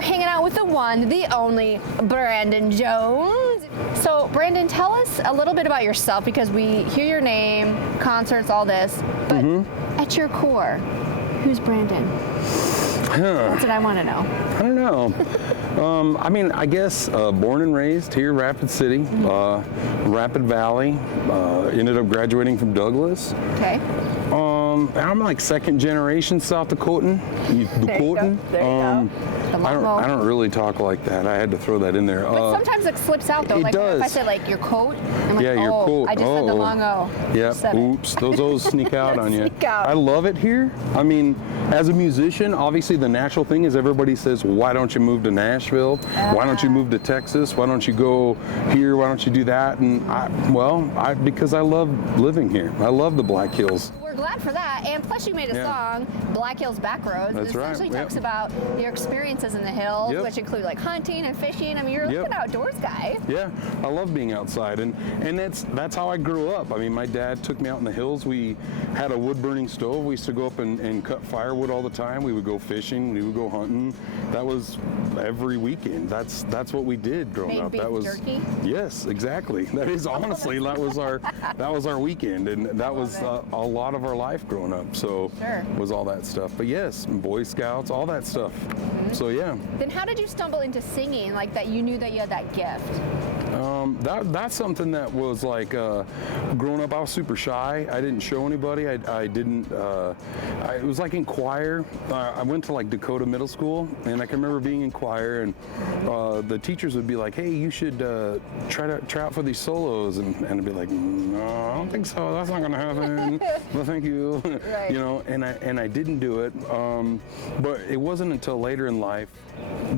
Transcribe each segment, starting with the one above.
we're hanging out with the one, the only, Brandon Jones. So, Brandon, tell us a little bit about yourself, because we hear your name, concerts, all this, but at your core, who's Brandon? That's what I want to know. I don't know. I mean, I guess born and raised here, Rapid City, Rapid Valley. Ended up graduating from Douglas. Okay. I'm like second generation South Dakotan. Dakotan. There you go. I don't really talk like that. I had to throw that in there. But sometimes it slips out though. It like does. If I said like your coat, I'm like, yeah, your coat. I just said the long O. Yeah. Oops. Those O's sneak out on you. Sneak out. I love it here. I mean, as a musician, obviously the natural thing is everybody says, why don't you move to Nashville? Why don't you move to Texas? Why don't you go here? Why don't you do that? And because I love living here. I love the Black Hills. We're glad for that, and plus you made a song, Black Hills Backroads. That's right. It essentially talks about your experiences in the hills, which include like hunting and fishing. I mean, you're an outdoors guy. Yeah, I love being outside, and that's how I grew up. I mean, my dad took me out in the hills. We had a wood-burning stove. We used to go up and cut firewood all the time. We would go fishing. We would go hunting. That was every weekend. That's what we did growing up. That was jerky? Yes, exactly. That is honestly that was our weekend, and that was a lot of our life growing up. So was all that stuff. But yes, Boy Scouts, all that stuff. So yeah. Then how did you stumble into singing like that? You knew that you had that gift. That's something that was like growing up. I was super shy. I didn't show anybody. I didn't. It was like in choir. I went to like Dakota Middle School, and I can remember being in choir, and the teachers would be like, "Hey, you should try out for these solos," and I'd be like, "No, I don't think so. That's not gonna happen. Well, thank you." Right. You know, and I didn't do it. But it wasn't until later in life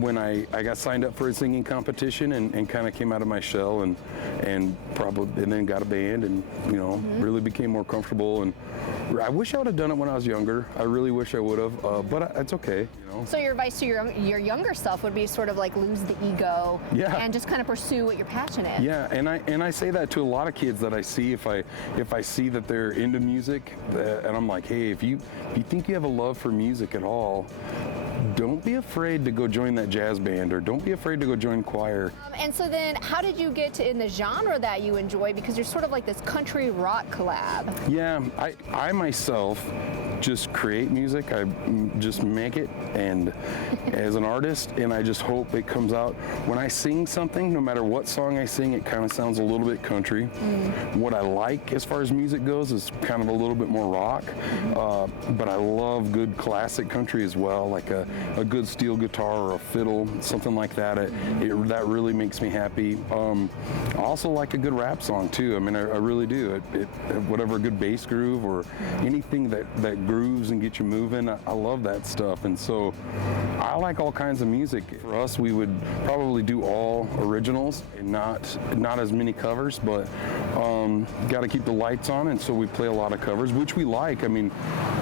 when I got signed up for a singing competition and kind of came out of my shell and then got a band and really became more comfortable. And I wish I would have done it when I was younger. I really wish I would have, but it's okay. So your advice to your younger self would be sort of like lose the ego and just kind of pursue what you're passionate. Yeah, and I say that to a lot of kids that I see if I see that they're into music, and I'm like, hey, if you think you have a love for music at all, don't be afraid to go join that jazz band, or don't be afraid to go join choir. And so then how did you get in the genre that you enjoy? Because you're sort of like this country rock collab. Yeah, I myself just create music. I just make it, and as an artist, and I just hope it comes out. When I sing something, no matter what song I sing, it kind of sounds a little bit country. What I like as far as music goes is kind of a little bit more rock, but I love good classic country as well, like a good steel guitar or a fiddle, something like that. That really makes me happy. I also like a good rap song too. I mean, I really do. Whatever, a good bass groove or anything that grooves and gets you moving, I love that stuff. And so I like all kinds of music. For us, we would probably do all originals and not as many covers, but got to keep the lights on, and so we play a lot of covers, which we like. I mean,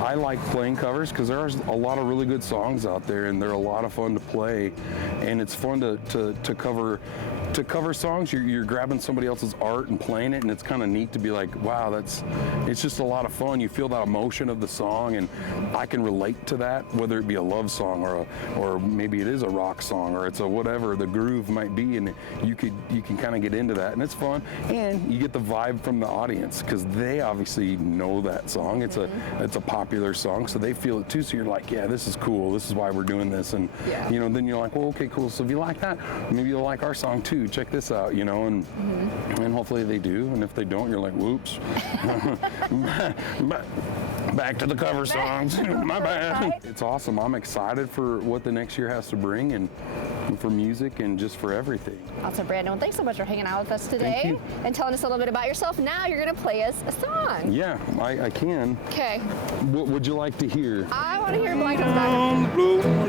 I like playing covers because there's a lot of really good songs out there, and they're a lot of fun to play, and it's fun to cover songs. You're grabbing somebody else's art and playing it, and it's kind of neat to be like, wow, it's just a lot of fun. You feel that emotion of the song, and I can relate to that, whether it be a love song or maybe it is a rock song, or it's a whatever the groove might be, and you can kind of get into that, and it's fun, and you get the vibe from the audience because they obviously know that song. It's a popular song, so they feel it too. So you're like, yeah, this is cool. This is why we're doing this, and then you're like, well, okay, cool. So if you like that, maybe you'll like our song too. Check this out, and hopefully they do. And if they don't, you're like, whoops. Back to the cover songs. My bad. Right. It's awesome. I'm excited for what the next year has to bring, and for music and just for everything. Awesome, Brandon. Well, thanks so much for hanging out with us today. Thank you. And telling us a little bit about yourself. Now you're going to play us a song. Yeah, I can. Okay. What would you like to hear? I want to hear Black Hills Backroads.